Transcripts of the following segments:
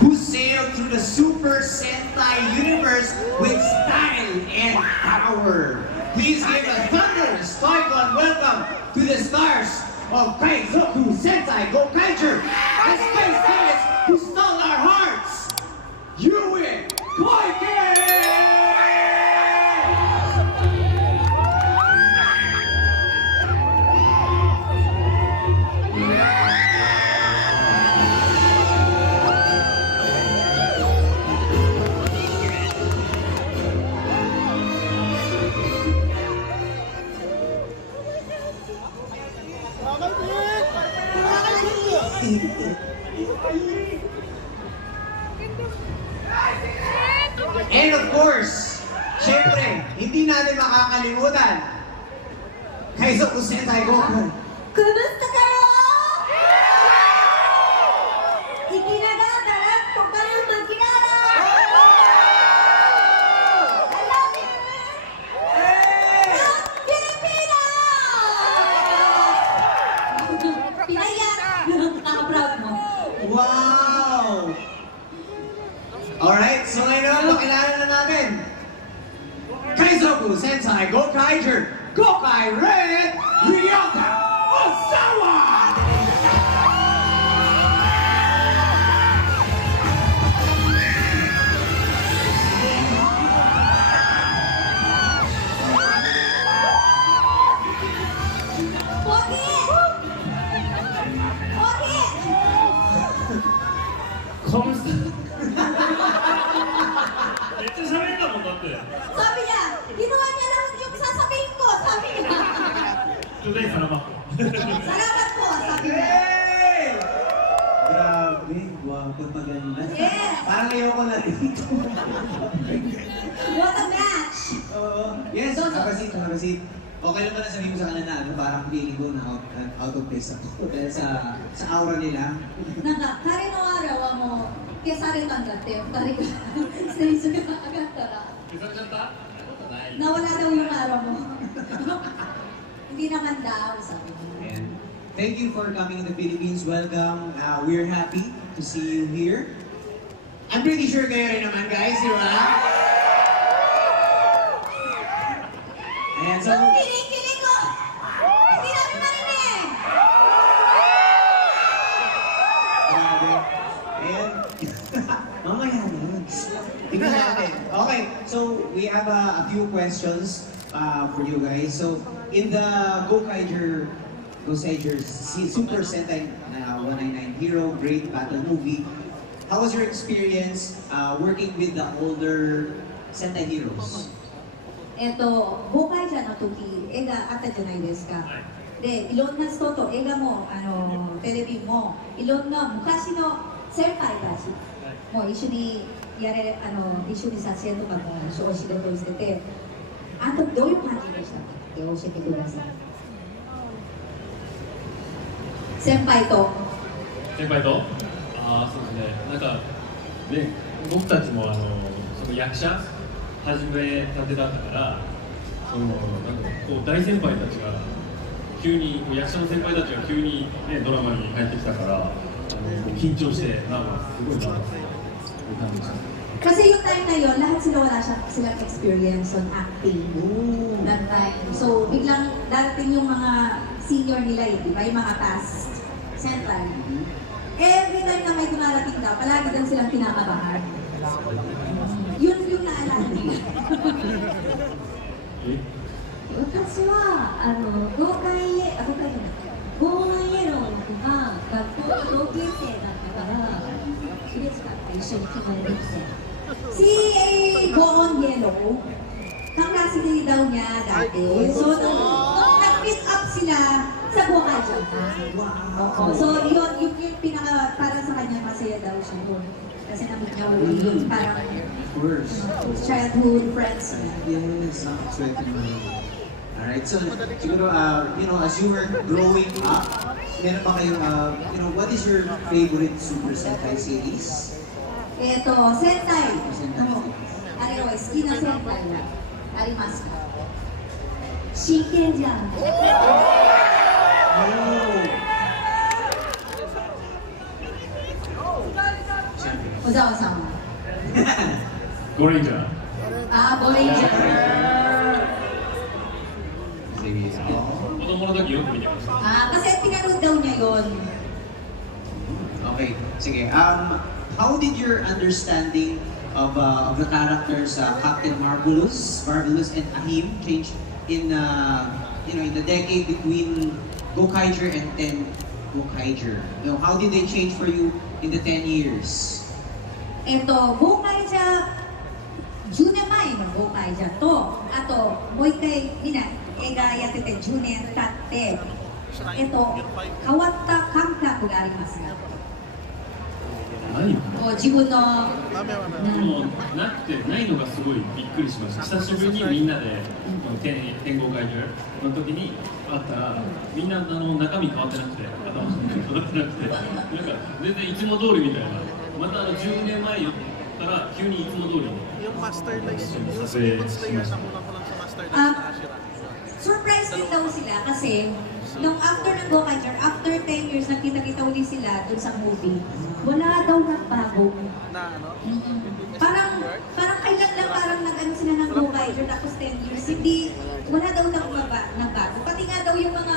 who sailed through the Super Sentai universe with style and power. Please give a thunderous Typhon welcome to the stars of Kaizoku Sentai Gokaiger, the space guys who stole our hearts. Yui Koike! And of course, syempre, hindi natin makakalimutan Kaizoku Sentai Goku. Kumusta kayo? Ikinagadarat ko kayong magkilala! I love you! Ang Pilipinas! Pinaya! Nakaka-proud mo. Wow! Alright, so ngayon, pakilala na natin Kaizoku Sentai Gokaiger, Gokai Red Ryota Osawa! Pogi! Pogi! Kamusta? めっちゃ喋ったもんだって。 Sabi niya, ginawa niya lang yung sasabihin ko, sabi niya. Today, salamat po. Salamat po, sabi niya. Hey! Grabe, guwapo paganda. Yes! Parang ayoko na dito. What a match! Yes, nakasit. Okay lang ba na sabihin mo sa kanila na ano, parang feeling ko na out of place ako dahil sa aura nila. なんか彼のアーラはもう消されたんだって2人がステージが上がったら 消されちゃった? そんなことない。 nawala daw yung aura mo. Hindi naman daw, sabi niya. And thank you for coming to the Philippines. Welcome. We're happy to see you here. I'm pretty sure kayo rin naman, guys, di ba? And so, Ang kilig-kilig ko! Hindi namin marinig! and mamaya na. Tingnan natin. Okay, so we have a few questions for you guys. So, in the Gokaiger Super Sentai 199 Hero Great Battle Movie, how was your experience working with the older Sentai heroes? ボーカイジャーの時、映画あったじゃないですか。で、いろんな人と映画もテレビもいろんな昔の先輩たちも一緒に一緒に撮影とかもお仕事をしてて、あの時どういう感じでしたかって教えてください。先輩と。先輩と？ああ、そうですね。なんかね、僕たちもその役者始めたてだったから、そのなんかこう大先輩たちが急に役者の先輩たちが急にねドラマに入ってきたから、緊張してなんかすごいなっていう感じでした。 Kasi yung time na yun, lahat sila wala silang experience on acting that time. So, biglang darating yung mga senior nila yun, di ba? Yung mga past Sentai. Every time na may dumarating daw, palagi daw silang kinakabahan. Yun yung naalala nila. 私は豪快イエローの子が学校の同級生だったから嬉しかった一緒に共演できて。 Si Goon Yellow, kaklase daw niya dati. So, nung nag-meet up sila sa Gokaiger. Wow. So, yun yung pinaka, para sa kanya masaya daw siya doon. Kasi na-meet niya ulit. Parang childhood friends. Yes, alright, so siguro, as you were growing up, meron ba kayong, what is your favorite Super Sentai series? 戦隊あれは好きな戦隊はありますか真剣じゃんお小沢さんはゴレンジャー。ゴレンジャー。 Sige. 子供の時よく見てました。 Kasi pinanood daw niya yun. Okay, sige. How did your understanding of the characters Captain Marvelous and Ahim change in in the decade between Gokaiger and Ten Gokaiger? How did they change for you in the 10 years? ゴーカイジャー、10年前のゴーカイジャーと、あともう一回みんな映画やってて10年経って、変わった感覚がありますが、何自分のもうなくてないのがすごいびっくりしました。久しぶりにみんなで天候会場の時に会ったら、みんな中身変わってなくて、頭の中身変わってなくて、なんか全然いつも通りみたいな。また10年前よったら急にいつも通りに撮影しました。surprise din daw sila kasi nung after ng Gokaiger, after 10 years, nakita-kita ulit sila dun sa movie. Wala daw nagbago. Parang kailan lang parang nag-ano sila ng Gokaiger tapos 10 years, hindi, wala daw nagbago. Pati nga daw yung mga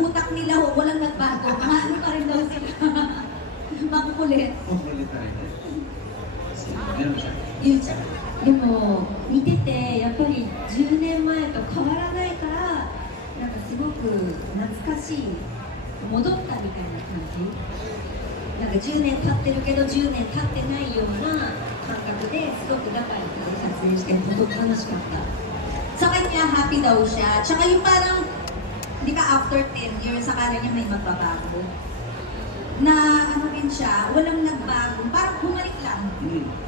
utak nila, walang nagbago. Mga ano pa rin daw sila. Makukulit. Makukulit na rin. Meron siya. Yun siya. でも見ててやっぱり10年前と変わらないから、なんかすごく懐かしい、戻ったみたいな感じ。なんか10年経ってるけど10年経ってないような感覚ですごく仲良く撮影してとても楽しかった。Sa kanya, happy daw siya. Tsaka yung parang, di ba after 10 years, sa kanya niya may magbabago. Na ano rin siya, walang nagbago. Parang bumalik lang.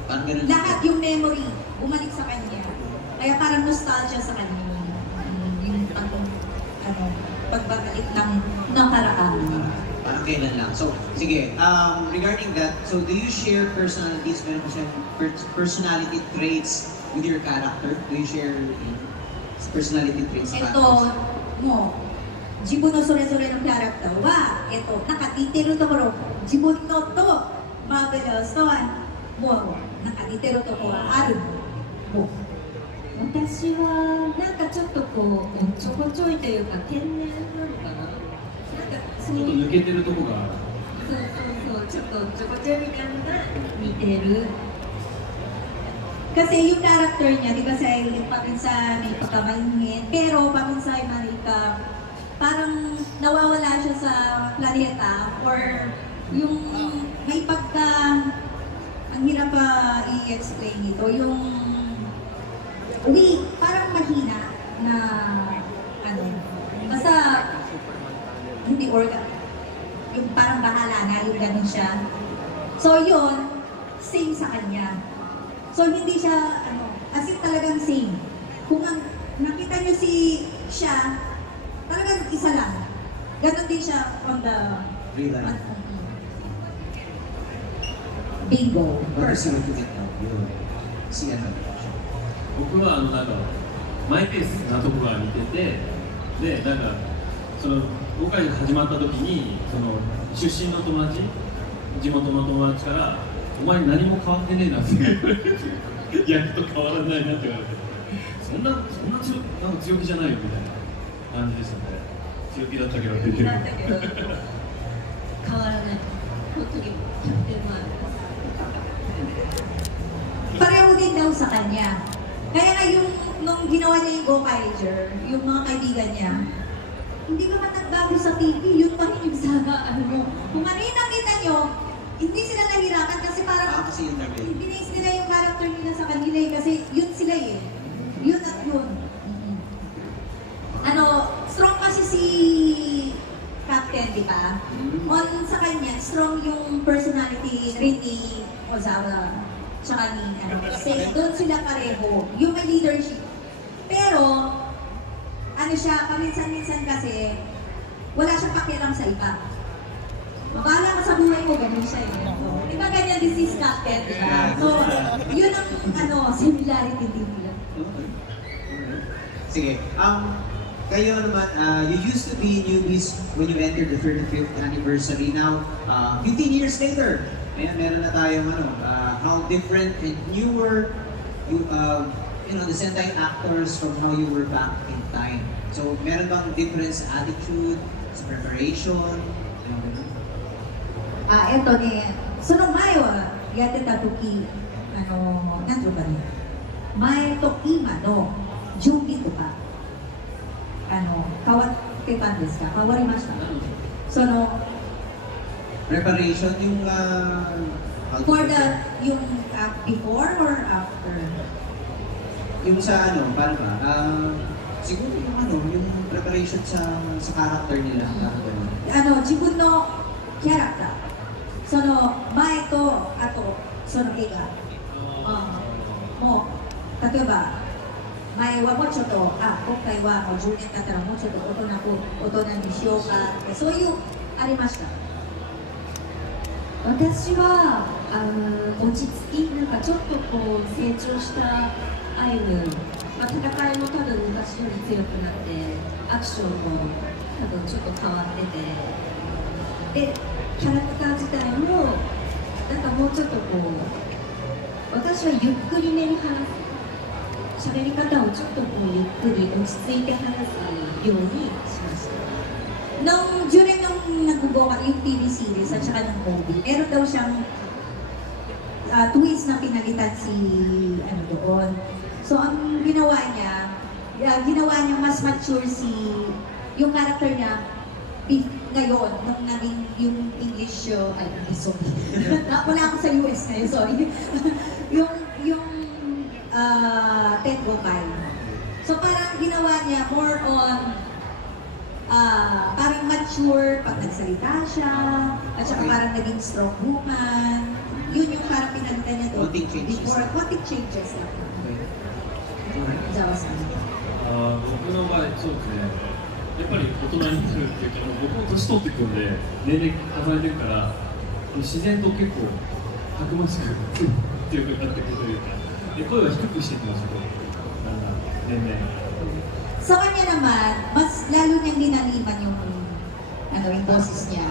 Parang ganun. Lahat yung memory, bumalik sa kanya. Kaya parang nostalgia sa kanya. Yung pagbabalik ng nakaraan. Parang kailan lang. So, sige. Regarding that, so do you share personalities, personality traits with your character? Do you share personality traits sa characters? 自分のそれぞれのキャラクターは、なんか似てるところ、自分のとマーベラスとはもうなんか似てるところはある。もう私はなんかちょっとこうちょこちょいというか天然なのかな。なんかそうちょっと抜けてるとこがある。そうちょっとちょこちょいみたいなのが似てる。Kasi yung character niya, di ba sa paminsan may pagkamalingin, pero paminsan malika, parang nawawala siya sa planeta or yung may ang hirap pa i-explain ito, yung parang mahina na basta hindi yung parang bahala na, yung ganun siya. So yun, same sa kanya. So hindi siya, as in talagang same. Kung nakita niyo siya, talagang isa lang. Ganon din siya on the Real life. Bingo. Personality yun. Si ano? 僕はなんかマイペースなとこが似てて、でなんかその5回が始まった時にその出身の友達、地元の友達からお前何も変わってねえなって言われて、役と変わらないなって言われて、そんな強気じゃないよみたいな感じでしたね。強気だったけど出てる。だったけど変わらない。本当にキャプテンマーク。 Pareho din daw sa kanya. Kaya nga nung ginawa niya yung Gokaiger, yung mga kaibigan niya, hindi ka man nagbago sa TV, yun pa rin yung saga, Kung ano yung nakita niyo, hindi sila nahirapan kasi parang Kasi yun talaga. binase nila yung character nila sa kanila kasi yun sila Yun at yun. Strong kasi si Captain, di ba? Sa kanya, strong yung personality rin ni Ozawa. Tsaka ni, doon sila pareho. Yung may leadership. Pero, siya, paminsan-minsan kasi, wala siyang pakialam sa iba. Mabala ka sa buhay ko, ganun siya Di ba ganyan din si Captain, di ba? So, yun ang, similarity din nila. Sige. Kayo naman, you used to be newbies when you entered the 35th anniversary. Now, 15 years later, meron na tayong how different and newer the Sentai actors from how you were back in time. So, meron bang difference sa attitude, sa preparation? Eto ne, その前はやってた時、なんていうかね、前と今の準備とか、変わってたんですか？変わりました？その Preparation yung for the yung before or after? yung sa paano ba? Siguro yung preparation sa character nila. 自分のキャラクター、その前とあとその映画、もう例えば前はもうちょっと今回はもう10年経ったらもうちょっと大人にしようかってそういうありました。私は落ち着き、なんかちょっとこう成長したアイム、戦いも多分昔より強くなってアクションも多分ちょっと変わってて、でキャラクター自体もなんかもうちょっとこう私はゆっくりめに話す、喋り方をちょっとこうゆっくり落ち着いて話すようにしました。During nung nag-bubuka yung TV series at saka ng movie, meron daw siyang twist na pinalitan si doon. So ang ginawa niya mas mature yung character niya ngayon, nung naging yung English show, sorry. Wala ako sa US ngayon, sorry. yung Ted Gokay. So parang ginawa niya more on parang mature pag nagsalita siya, at saka parang naging strong woman. Yun yung parang pinalitan niya doon. Konting changes lang. Jawa-san. 僕の場合、そうですね。やっぱり大人になるっていうか、僕も年取ってくるんで、年齢重ねてるから、自然と結構、たくましくっていうかなってくるというか、声は低くしていきますよ、年々。Sa kanya naman, mas lalo niyang dinaliman yung boses niya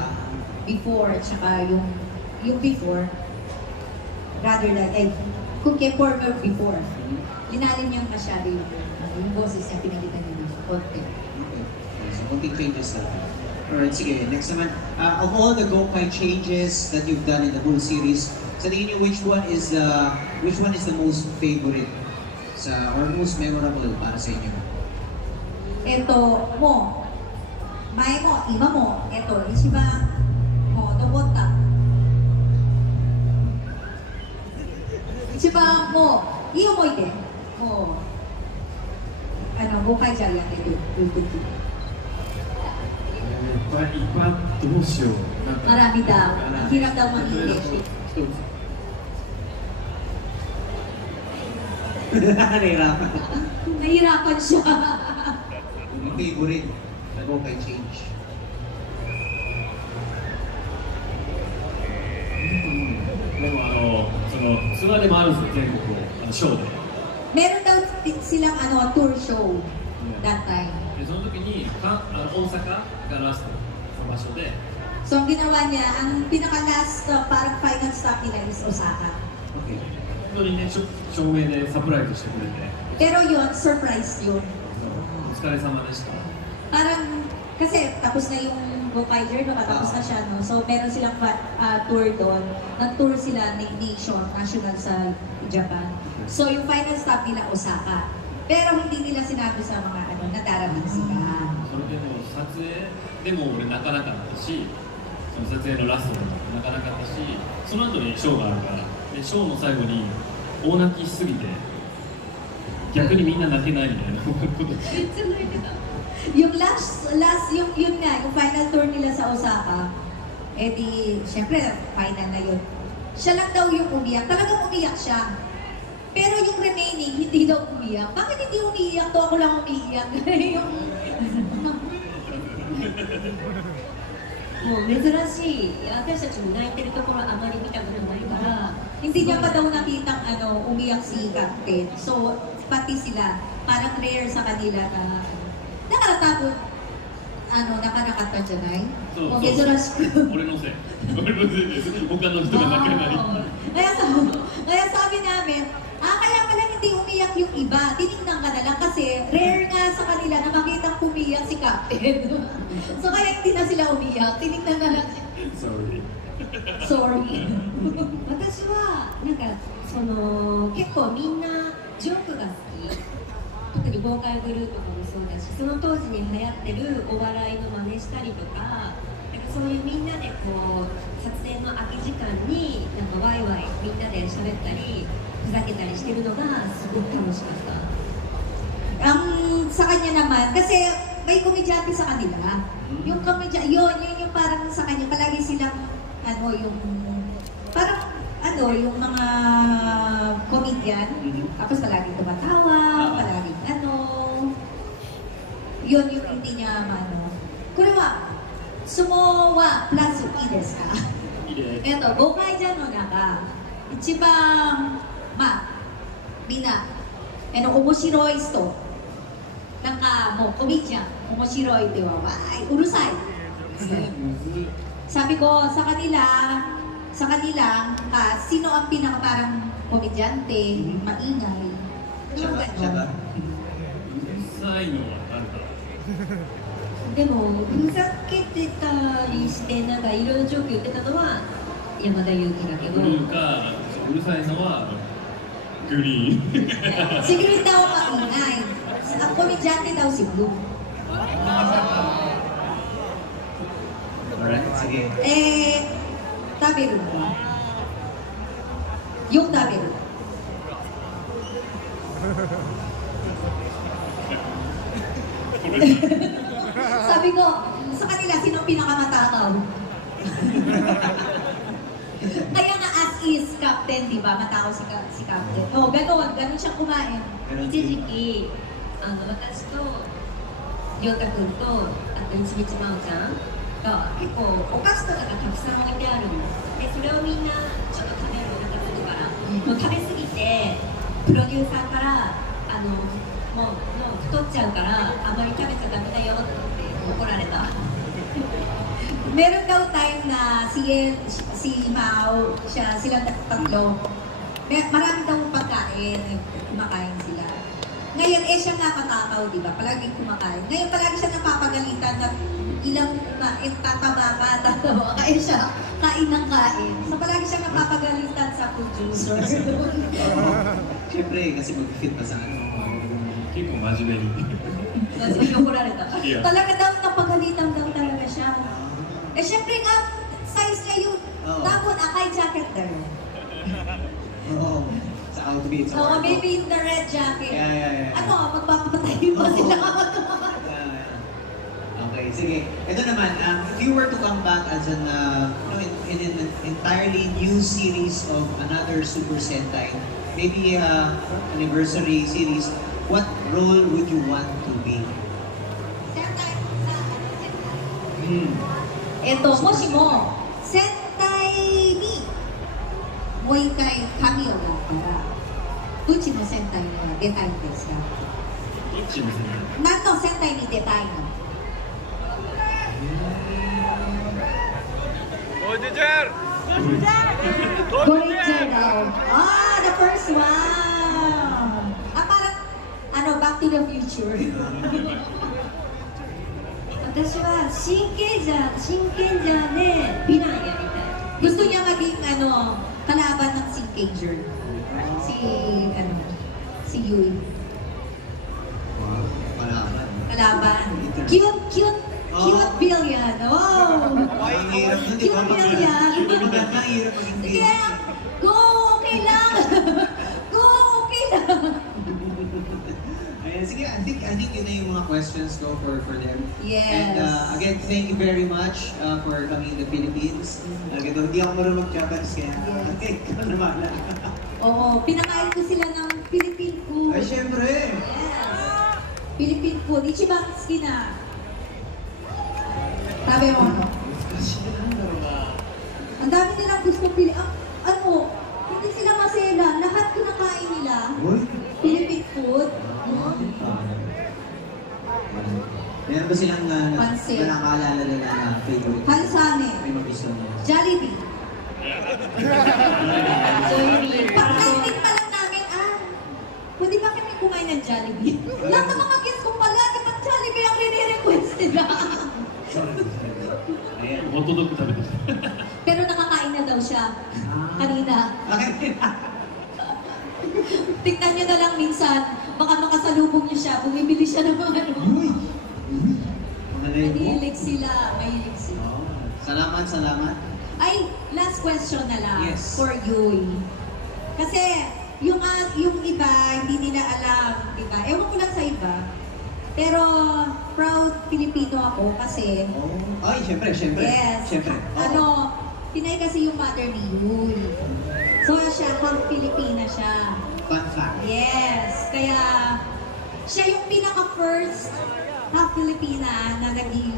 before, tsaka yung before, rather like, kung kay former before, linalim niyang masyado yung boses niya, pinalitan niya ng konti. Okay. So, konting changes lang. Alright, sige. Next naman, of all the Gokai changes that you've done in the whole series, sa tingin niyo, which one is the most favorite or most memorable para sa inyo? もう前も今も一番もう残った一番もういい思い出もうゴーカイジャーやってる時 いっぱいどうしよう。Marami daw. Hirap daw mag-English. Nahirapan siya. Yung favorite na Gokai change. でもそのツアーでもあるんですよ、全国をショーで。Meron daw silang tour show that time. でその時に大阪がラストの場所で。So ang ginawa niya, ang pinaka-last parang final stop nila is Osaka. Okay. 本当にね、照明でサプライズしてくれて。Pero yun, surprise yun. お疲れ様でした。 Parang, kasi tapos na yung Gokaiger, tapos na siya, no? So meron silang tour doon. Nag-tour sila national sa Japan. So yung final stop nila Osaka. Pero hindi nila sinabi sa mga na darating sila. それでも撮影でも俺泣かなかったし、その撮影のラストでも泣かなかったし、その後にショーがあるから、でショーの最後に大泣きしすぎて逆にみんな泣けないみたいなこと。めっちゃ泣いてた。 Yung last yun nga, yung final tour nila sa Osaka, syempre, final na yun. Siya lang daw yung umiyak. Talagang umiyak siya. Pero yung remaining, hindi daw umiyak. Bakit hindi umiyak? To ako lang umiyak. もう珍しい、私たちも泣いてるところあまり見たことないから、 Hindi niya pa daw nakitang umiyak si Captain. So, pati sila, parang rare sa kanila na nakaratakot. なかなかったんじゃない？そうもう珍しく。俺のせいです他の人が泣けない Kaya sabi namin, kaya pala hindi umiyak yung iba. Tinignan ka na lang kasi rare nga sa kanila na makitang umiyak si Captain. So kaya hindi na sila umiyak. Tinignan na lang siya. Sorry Sorry. 私はなんかその結構みんなジョークが好き、特にボーカルグループとかもそうだし、その当時に流行ってるお笑いの真似したりとか、なんかそういうみんなでこう撮影の空き時間になんかワイワイみんなで喋ったりふざけたりしてるのがすごく楽しかった。 Sa kanya naman, kasi may komedyante sa kanila. Yung yun yung parang sa kanya, palagi silang, yung mga comedian, tapos palagi tumatawa, palagi yun yung hindi niya, Kore wa, sumo wa plusいいですか? 5回じゃの中、一番、みんな、面白い人、なんかもうコメディアン、面白いではわーい、うるさい。Sabi ko sa kanila, sino ang pinaka parang komedyante, maingay. Siya ba? 最後は何だろう でもふざけてたりしてなんかいろいろジョーク言ってたのは山田裕貴だけど、ブルーかうるさいのはグリーン Si Green daw maingay. Ang komedyante daw si Blue. Alright, sige. Tabiru mo. Yung tabiru. Sabi ko, sa kanila, sino pinakamatakaw? Kaya nga as is captain, di ba? Matakaw si captain. Oh, ganun siya kumain. 一時期私とりょうたくんとあといつみちまおちゃんが結構お菓子とかがたくさん置いてあるんです。でそれをみんなちょっと食べるお腹するから、もう食べ過ぎてプロデューサーからもう太っちゃうからあまり食べちゃダメだよって怒られた。 Meron daw time na si Mao, silang tatlo. Marami daw pagkain, kumakain sila. Ngayon, siya napatakaw, di ba? Palagi kumakain. Ngayon, palagi siya napapagalitan na ilang tataba ka, kaya siya kain ng kain. So, palagi siya napapagalitan sa producer. Siyempre, kasi mag-fit pa sa結構真面目に Mas inukurarita. Yeah. Talaga daw, napagalitan daw talaga siya. Siyempre nga, size niya yung dapat akay jacket there. Oo. Sa outfit. So, maybe in the red jacket. Yeah. Magpapatayin pa sila. Okay, sige. Ito naman, if you were to come back as in an entirely new series of another Super Sentai, maybe anniversary series, what role would you want to be? Ito, もしも戦隊にもう一回神をだったら、どっちの戦隊には出たいんですか？どっちの戦隊？何の戦隊に出たいの？ゴージェルゴレンジャーdaw. The first one! Parang, Back to the Future. 私は真剣じゃでヴィランやりたい。 Gusto niya maging, kalaban ng si Cager. Si Yui. Kalaban. Cute villain. Oh! Cute villain. Sige, go! Okay lang! Go! Okay lang! Ayan, sige, I think yun na yung mga questions ko for them. Yes. And again, thank you very much for coming in the Philippines. Hindi ako marunong mag-Japanese kaya ikaw naman. Oo, pinakain ko sila ng Philippine food. Ay, syempre! Yes. Philippine food. Ichiban suki na. Sabi mo ano? Ang dami nilang gusto hindi sila masela. Lahat kinakain nila. Philippine food. Meron ba silang Pansit. nakakaalala nila na favorite? Pansame. May magusto niya. Jollibee. Jollibee. Pagkain pa lang namin, pwede ba kami kumain ng Jollibee? Lahat ng mga guests ko pala, dapat Jollibee ang nire-request nila. Ayan. ホットドッグ食べてきた Pero nakakain na daw siya kanina. Okay. Tignan niyo na lang minsan, baka makasalubong niyo siya, bumibili siya ng mga ano. Uy! Manalay mo? Mahilig sila, mahilig sila. Oh, salamat, salamat. Ay, last question na lang Yes. for you. Kasi yung iba, hindi nila alam, di ba? Ewan ko lang sa iba. Pero proud Pilipino ako kasi, Oh. Ay, syempre. yes, Syempre. Oo. ano, Pinay kasi yung mother ni Yul. So siya, half Pilipina siya. Fun fact. Yes, kaya siya yung pinaka-first half Filipina na naging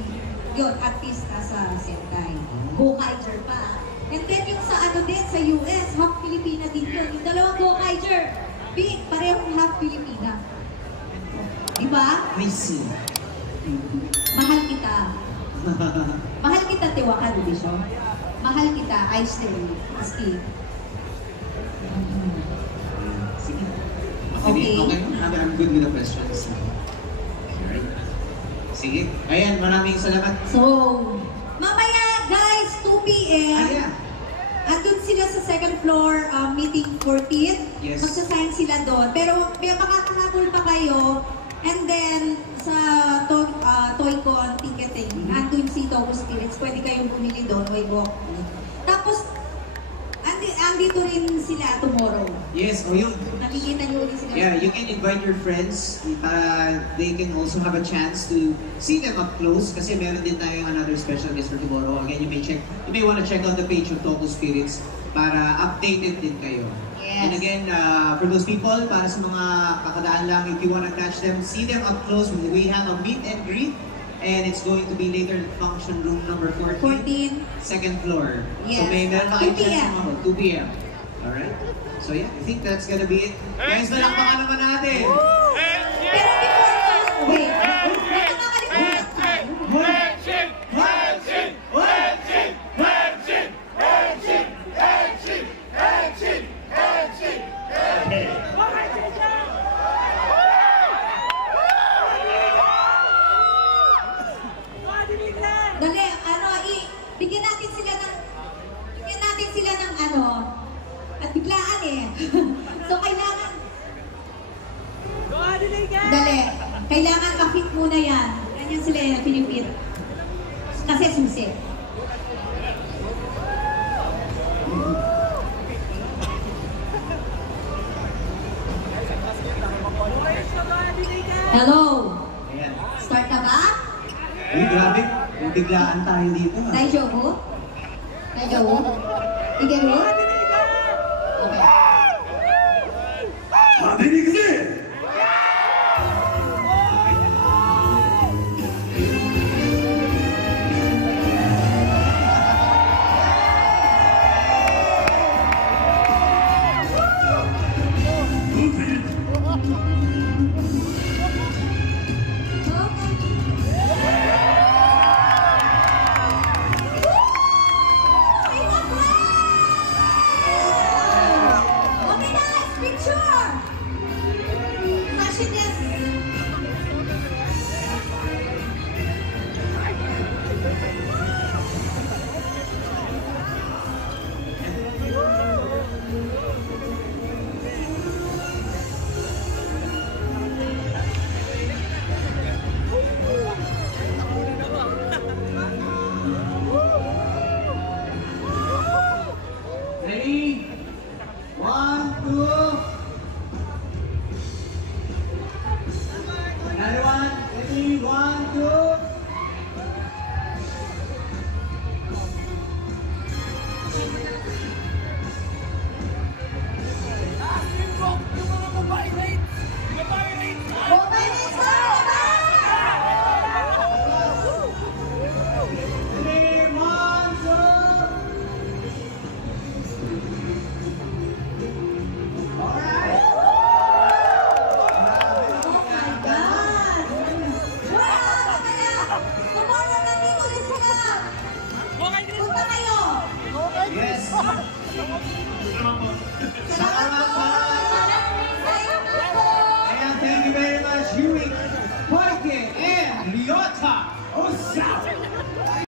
yun, artista sa Sentai. Gokaiger pa. And then yung sa ano din, sa US, half Filipina din yun. Yung dalawang Gokaiger, big, parehong half Filipina. Diba? I see. Mahal kita. Mahal kita, Tiwaka Division. Mahal kita, I still, Steve. Sige. Okay. Okay. I'm good with the questions. Alright. Sige. Ayan, maraming salamat. So, mamaya guys, 2 p.m. Yeah. Andun sila sa second floor, meeting 14. Yes. Magsasign sila doon. Pero may makakahabol pa kayo. And then, sa Toy-Con ticketing, andun si Toku Spirits. Pwede kayong bumili doon, way walk. Tapos, andito rin sila tomorrow. Yes, o yun. Nakikita niyo ulit sila. Yeah, you can invite your friends. They can also have a chance to see them up close kasi meron din tayong another special guest for tomorrow. Again, you may want to check out the page of Toku Spirits para updated din kayo. Yes. And again, for those people, para sa mga kakadaan lang, if you want to catch them, see them up close. We have a meet and greet and it's going to be later in function room number 14. 14. Second floor. Yes. So meron pa kayo 2 p.m. chance tomorrow, 2 p.m. Alright? So yeah, I think that's gonna be it. Guys, nalakpakan naman natin! Pero before that, wait. May nakakalimutan tayo. Dali, bigyan natin sila ng ano, at biglaan eh. So kailangan, dali, kailangan ma-fit muna yan. Ganyan sila yung pinipit. Kasi susi. Hello! Ayan. Start na ba? Uy, grabe. May biglaan tayo dito. Ha? Daijoubu? Daijoubu? Igeru? Okay. 派手に行くぜ Okay, guys, picture! Fashion desk. おっしゃ